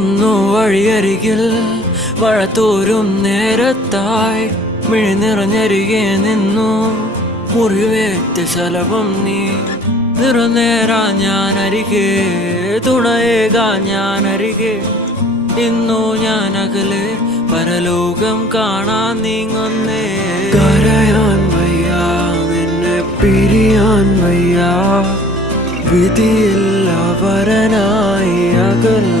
നിൽക്കുന്നു വഴിയരികിൽ മഴത്തോരും നേരത്തായി മിഴി നിറഞ്ഞരികെ നിന്നു മുറിവേറ്റ ശലഭം നീ നിറനേരാ ഞാൻ അരികെ തുണയേകാ ഞാൻ അരികെ ഇന്നു ഞാൻ അകലെ പരലോകം കാണാൻ നീങ്ങുന്നേ കരയാൻ വയ്യ നിന്നെ പിരിയാൻ വയ്യ വിധിയില്ല വരനായി അകല